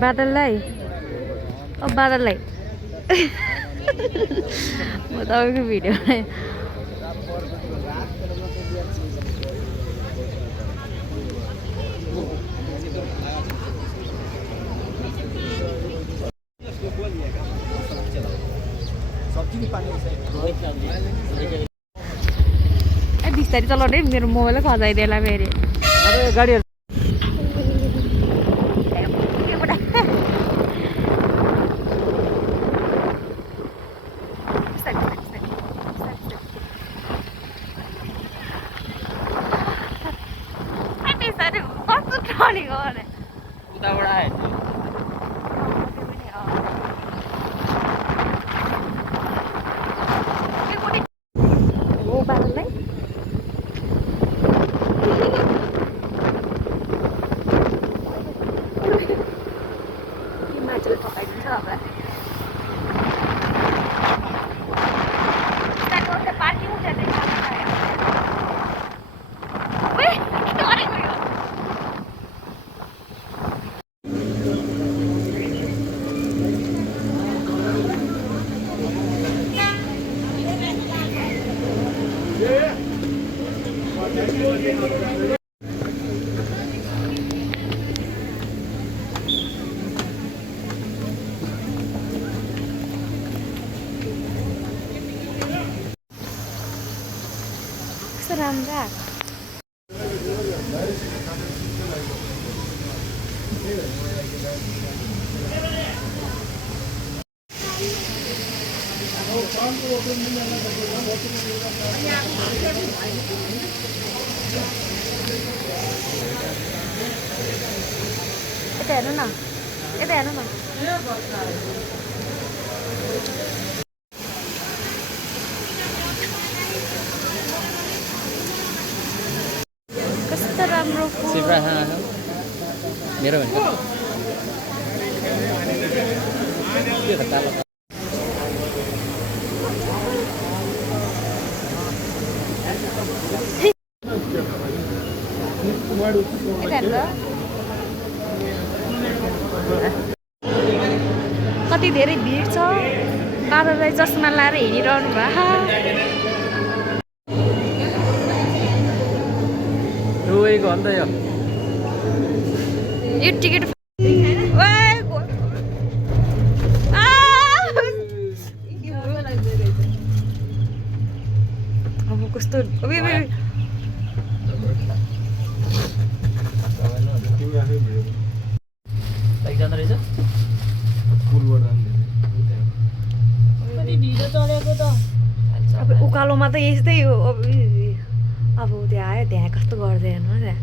बादललाई बादललाई म तपाईँको भिडियो बिस्तारै चलाउने मेरो मोबाइलै खजाइदिएला फेरि गाडी कस्तो टर्निङ हो उताबाट आयो हो बादललाई मान्छेले ठकाइदिन्छ अब पार्किङ कस्तो राम्रा यता हेर्नु न यता हेर्नु न कस्तो राम्रो मेरो कति धेरै भिड छ बादललाई चस्मा लाएर हिँडिरहनु भएको रोएको अन्त यो टिकट अब कस्तो जाँदो रहेछ अब उकालोमा त यस्तै हो अब त्यहाँ आयो त्यहाँ कस्तो गर्दै हेर्नु त्यहाँ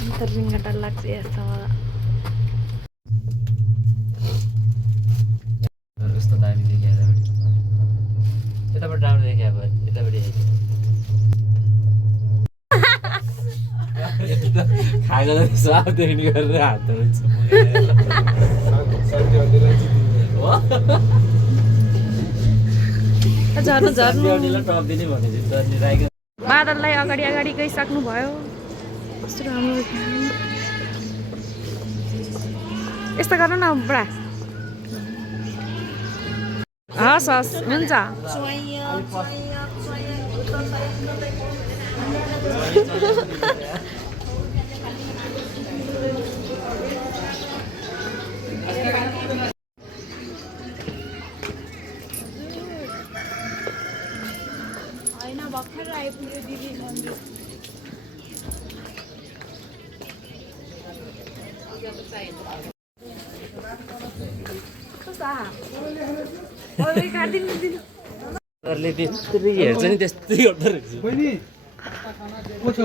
अन्त रिङ्गा डर लाग्छ यस्तो कस्तो दामी देखिया यताबाट राम्रो देखिया भयो यतापट्टि खाएको साथदेखि गरेर हात झर्नु झर्नु टपिदिने भनेपछि बादललाई अगाडि अगाडि गइसक्नु भयो कस्तो राम्रो यस्तो गर्नु न बुढा हस् हस् हुन्छ होइन भर्खर आइपुग्यो दिदी मन्दिर त्यस्तै हेर्छ नि त्यस्तै गर्दो रहेछ बहिनी को छ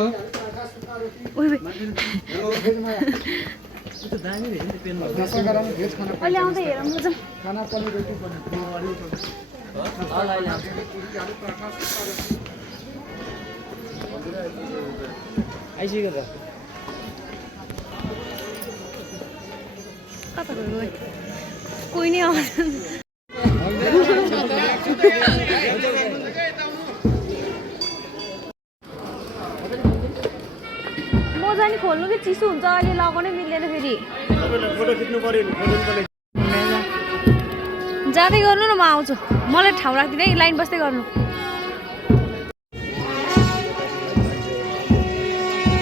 अहिले आउँदै हेरौँ न जाउँ आइसक्यो त कता गयो कोही नै आउँदैन लुगा नि खोल्नु कि चिसो हुन्छ अहिले लगाउनै मिल्दैन फेरि जाँदै गर्नु न म आउँछु मलाई ठाउँ राख्दिनँ है लाइन बस्दै गर्नु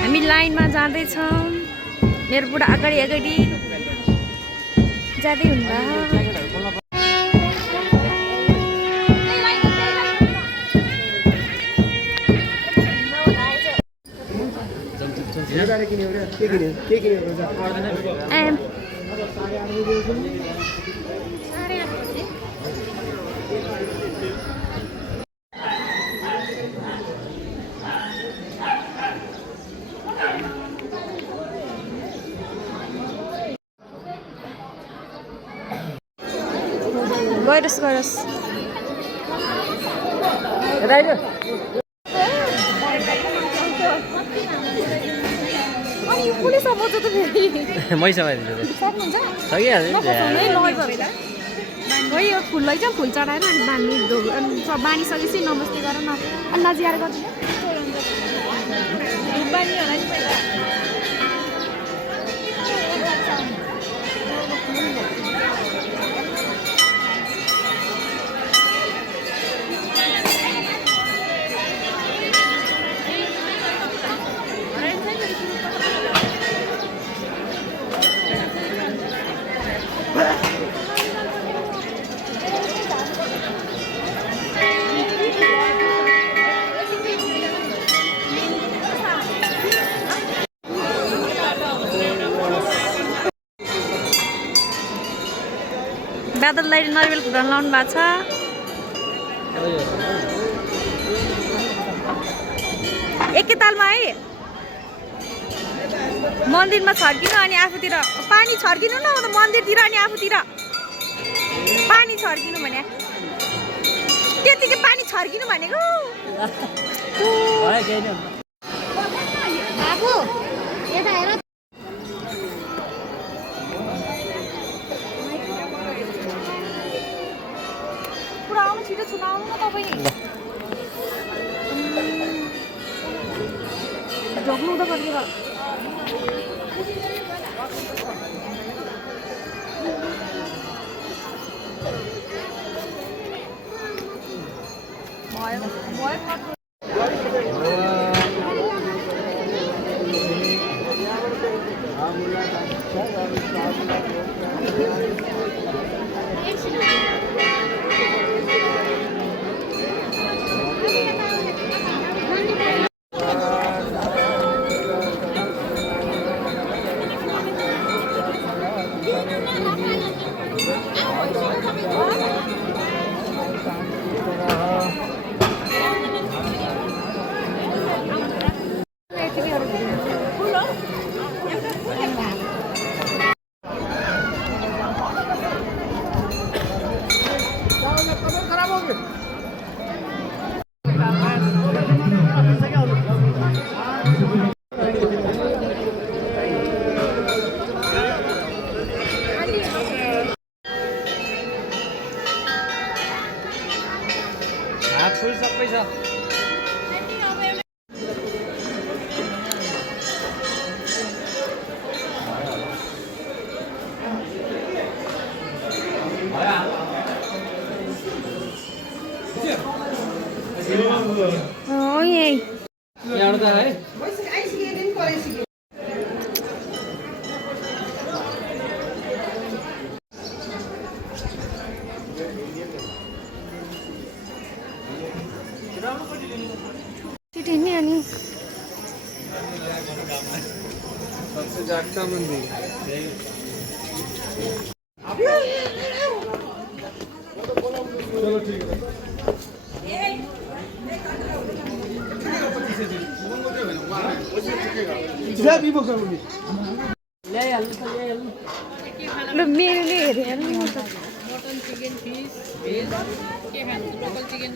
हामी लाइनमा जाँदैछौँ मेरो बुढा अगाडि अगाडि जाँदै हुनुभयो गइरोस् अनि यो पुलिस आउँछ त फेरि मै समाइदिन्छु सक्नुहुन्छ सकिहाल्छ है यो फुल लैजाउँ फुल चढाएर अनि बानी सकेपछि नमस्ते गर न अनि नजिएर गर्छु बादललाई नरिवल खुट्टा लाउनु भएको छ एकैतालमा है मन्दिरमा छर्किनु अनि आफूतिर पानी छर्किनु न मन्दिरतिर अनि आफूतिर पानी छर्किनु भने त्यतिकै पानी छर्किनु भनेको बाबु यता हेर पुरा आउनु छिटो छुन आउनु न तपाईँ झोक्नु त कति फुल सबै छ यहाँबाट त है छिटो हिँड्ने अनि सबसे जागता मंदिर चलो ठीक है जा भी बोल सकूंगी ल मेरोले हेरेर नि म त मटन चिकन फिस भेज के खान्छ लोकल चिकन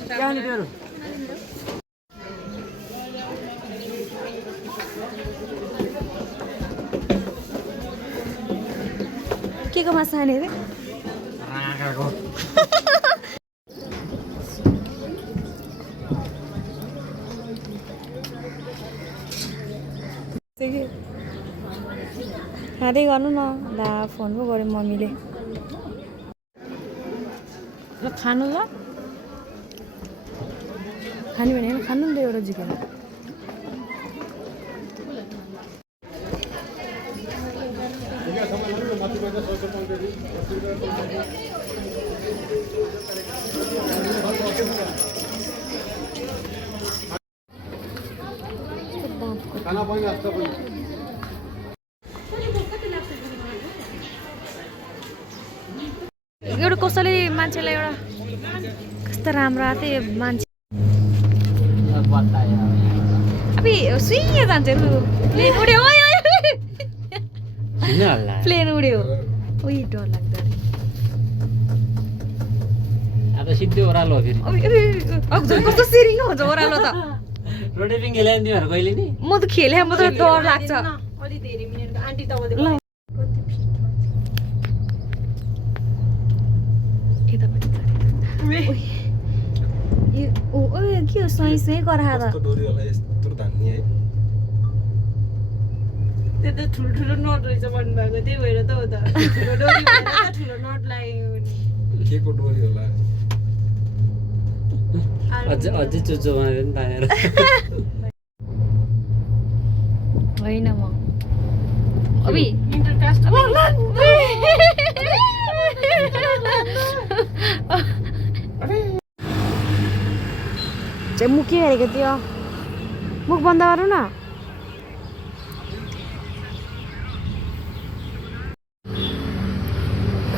के को माछा खाने रे खाँदै गर्नु न ला फोन पो गऱ्यो मम्मीले ल खानु ल खाने भने खानु नि त एउटा झिकेर खाना पनि आस्था पनि एउटा कसैले मान्छेलाई एउटा कस्तो राम्रो आएको थियो मान्छे अब सुइँ जान्छ प्लेन उड्यो प्लेन उड्यो उही डर लाग्दो अब सिधै ओह्रालो हो फेरि कस्तो सिरिङ हुन्छ ओह्रालो त रोटेपिङ खेल्यो नि तिमीहरू कहिले नि म त खेलेँ म त डर लाग्छ अलि धेरै मिनेटको आन्टी तपाईँ ल यतापट्टि के हो सुई सुई गरा त डोरी होला यस्तो धान्ने है त्यो त ठुल्ठुलो नट रहेछ भन्नुभएको त्यही भएर त हो त ठुलो डोरी भएर त ठुलो नट लाग्यो नि के को डोरी होला अझै चुच्चो बनायो नि तानेर होइन म अबि इन्टरकास्ट मुख के हेरेको थियो मुख बन्द गरौँ न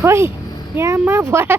खोइ यहाँमा भयो